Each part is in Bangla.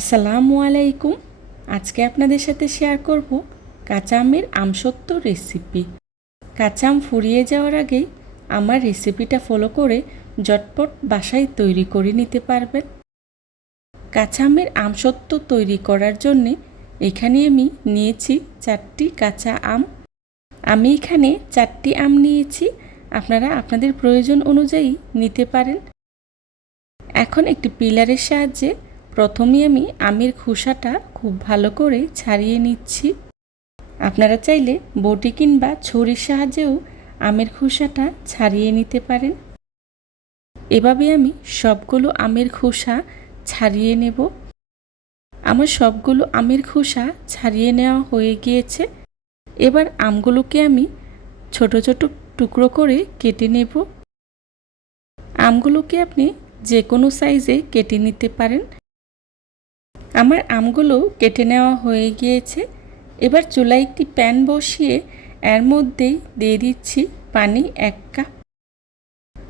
আসসালামু আলাইকুম। আজকে আপনাদের সাথে শেয়ার করব কাঁচা আমের আমসত্ব রেসিপি কাঁচা আম ফুরিয়ে যাওয়ার আগেই আমার রেসিপিটা ফলো করে জটপট বাসায় তৈরি করে নিতে পারবেন। কাঁচা আমের আমসত্ব তৈরি করার জন্যে এখানে আমি নিয়েছি চারটি কাঁচা আম। আমি এখানে চারটি আম নিয়েছি, আপনারা আপনাদের প্রয়োজন অনুযায়ী নিতে পারেন। এখন একটি পিলারের সাহায্যে প্রথমে আমি আমের খোসাটা খুব ভালো করে ছাড়িয়ে নিচ্ছি। আপনারা চাইলে বটি কিংবা ছুরির সাহায্যেও আমের খোসাটা ছাড়িয়ে নিতে পারেন। এভাবে আমি সবগুলো আমের খোসা ছাড়িয়ে নেব। আমার সবগুলো আমের খোসা ছাড়িয়ে নেওয়া হয়ে গিয়েছে। এবার আমগুলোকে আমি ছোট ছোট টুকরো করে কেটে নেব। আমগুলোকে আপনি যে কোনো সাইজে কেটে নিতে পারেন। আমার আমগুলো কেটে নেওয়া হয়ে গিয়েছে। এবার চুলায় একটি প্যান বসিয়ে এর মধ্যেই দিয়ে দিচ্ছি পানি এক কাপ।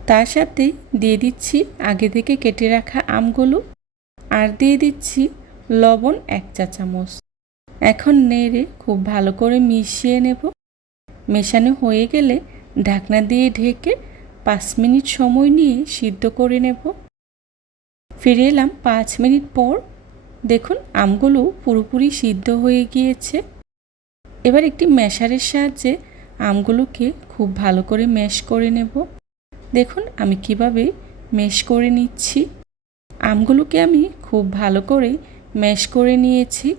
তার সাথে দিয়ে দিচ্ছি আগে থেকে কেটে রাখা আমগুলো আর দিয়ে দিচ্ছি লবণ এক চা চামচ। এখন নেড়ে খুব ভালো করে মিশিয়ে নেব। মেশানো হয়ে গেলে ঢাকনা দিয়ে ঢেকে পাঁচ মিনিট সময় নিয়ে সিদ্ধ করে নেব। ফিরে এলাম পাঁচ মিনিট পর দেখুন, আমগুলো পুরোপুরি সিদ্ধ হয়ে গিয়েছে। এবার একটি ম্যাশারের সাহায্যে আমগুলোকে খুব ভালো করে ম্যাশ করে নেব। দেখুন, আমি কীভাবে ম্যাশ করে নিচ্ছি। আমগুলোকে আমি খুব ভালো করে ম্যাশ করে নিয়েছি।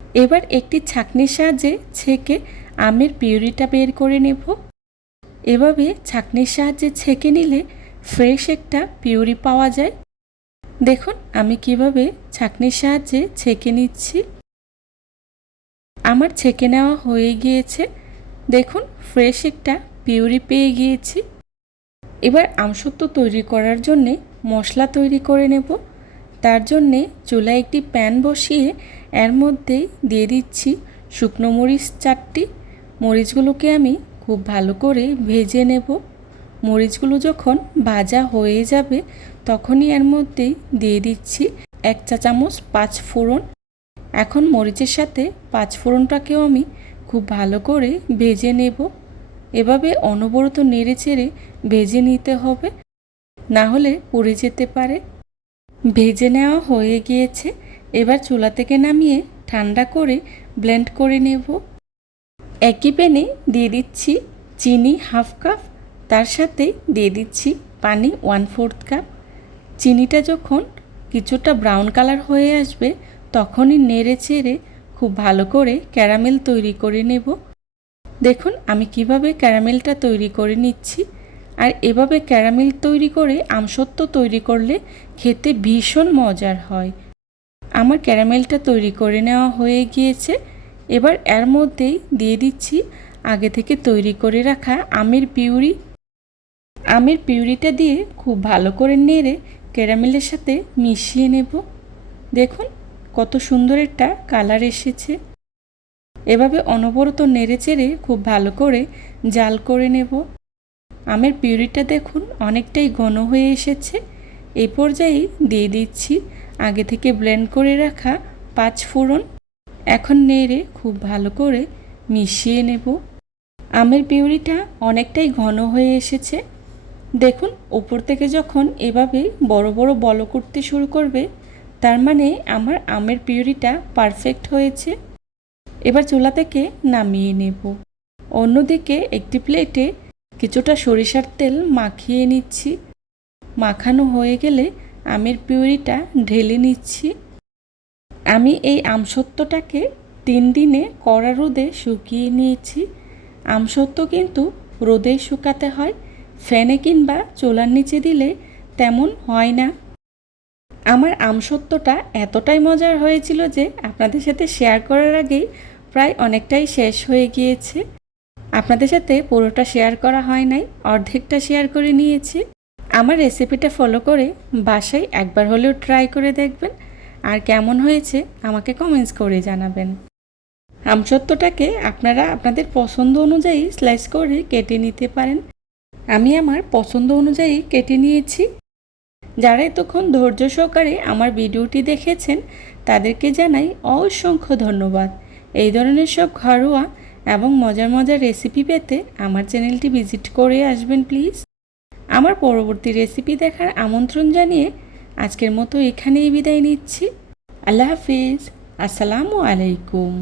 এবার একটি ছাকনির সাহায্যে ছেঁকে আমের পিউরিটা বের করে নেব। এভাবে ছাকনির সাহায্যে ছেঁকে নিলে ফ্রেশ একটা পিউরি পাওয়া যায়। দেখুন, আমি কীভাবে ছাকনির সাহায্যে ছেঁকে নিচ্ছি। আমার ছেঁকে নেওয়া হয়ে গিয়েছে। দেখুন ফ্রেশ একটা পিউরি পেয়ে গিয়েছি। এবার আমসত্ব তৈরি করার জন্যে মশলা তৈরি করে নেব। তার জন্যে চুলায় একটি প্যান বসিয়ে এর মধ্যে দিয়ে দিচ্ছি শুকনো মরিচ চারটি। মরিচগুলোকে আমি খুব ভালো করে ভেজে নেব। মরিচগুলো যখন ভাজা হয়ে যাবে, তখনই এর মধ্যে দিয়ে দিচ্ছি এক চা চামচ পাঁচ ফোড়ন। এখন মরিচের সাথে পাঁচ ফোড়নটাকেও আমি খুব ভালো করে ভেজে নেব। এভাবে অনবরত নেড়ে চেড়ে ভেজে নিতে হবে, না হলে পুড়ে যেতে পারে। ভেজে নেওয়া হয়ে গিয়েছে, এবার চুলা থেকে নামিয়ে ঠান্ডা করে ব্লেন্ড করে নেব। একই প্যানে দিয়ে দিচ্ছি চিনি হাফ কাপ, তার সাথে দিয়ে দিচ্ছি পানি ওয়ান ফোর্থ কাপ। চিনিটা যখন কিছুটা ব্রাউন কালার হয়ে আসবে, তখনই নেড়ে চেড়ে খুব ভালো করে ক্যারামেল তৈরি করে নেব। দেখুন, আমি কীভাবে ক্যারামেলটা তৈরি করে নিচ্ছি। আর এভাবে ক্যারামেল তৈরি করে আমসত্ব তৈরি করলে খেতে ভীষণ মজার হয়। আমার ক্যারামেলটা তৈরি করে নেওয়া হয়ে গিয়েছে। এবার এর মধ্যেই দিয়ে দিচ্ছি আগে থেকে তৈরি করে রাখা আমের পিউরি। আমের পিউরিটা দিয়ে খুব ভালো করে নেড়ে ক্যারামেলের সাথে মিশিয়ে নেব। দেখুন, কত সুন্দর একটা কালার এসেছে। এভাবে অনবরত নেড়ে চেড়ে খুব ভালো করে জাল করে নেব। আমের পিউরিটা দেখুন, অনেকটাই ঘন হয়ে এসেছে। এই পর্যায়ে দিয়ে দিচ্ছি আগে থেকে ব্লেন্ড করে রাখা পাঁচ ফোড়ন। এখন নেড়ে খুব ভালো করে মিশিয়ে নেব। আমের পিউরিটা অনেকটাই ঘন হয়ে এসেছে। দেখুন, উপর থেকে যখন এভাবে বড় বড় বল করতে শুরু করবে, তার মানে আমার আমের পিউরিটা পারফেক্ট হয়েছে। এবার চুলা থেকে নামিয়ে নেব। অন্যদিকে একটি প্লেটে কিছুটা সরিষার তেল মাখিয়ে নিচ্ছি। মাখানো হয়ে গেলে আমের পিউরিটা ঢেলে নিচ্ছি। আমি এই আমসত্বটাকে তিন দিনে কড়া রোদে শুকিয়ে নিয়েছি। আমসত্ব কিন্তু রোদে শুকাতে হয় ফ্যানে কিংবা চোলার নিচে দিলে তেমন হয় না। আমার আমসত্বটা এতটাই মজার হয়েছিল যে আপনাদের সাথে শেয়ার করার আগেই প্রায় অনেকটাই শেষ হয়ে গিয়েছে। আপনাদের সাথে পুরোটা শেয়ার করা হয় নাই, অর্ধেকটা শেয়ার করে নিয়েছি। আমার রেসিপিটা ফলো করে বাসায় একবার হলেও ট্রাই করে দেখবেন। আর কেমন হয়েছে আমাকে কমেন্টস করে জানাবেন। আমসত্বটাকে আপনারা আপনাদের পছন্দ অনুযায়ী স্লাইস করে কেটে নিতে পারেন। আমি আমার পছন্দ অনুযায়ী কেটে নিয়েছি। যারা এতক্ষণ ধৈর্য সহকারে আমার ভিডিওটি দেখেছেন, তাদেরকে জানাই অসংখ্য ধন্যবাদ। এই ধরনের সব ঘরোয়া এবং মজার মজার রেসিপি পেতে আমার চ্যানেলটি ভিজিট করে আসবেন প্লিজ। আমার পরবর্তী রেসিপি দেখার আমন্ত্রণ জানিয়ে আজকের মতো এখানেই বিদায় নিচ্ছি। আল্লাহ হাফিজ। আসসালামু আলাইকুম।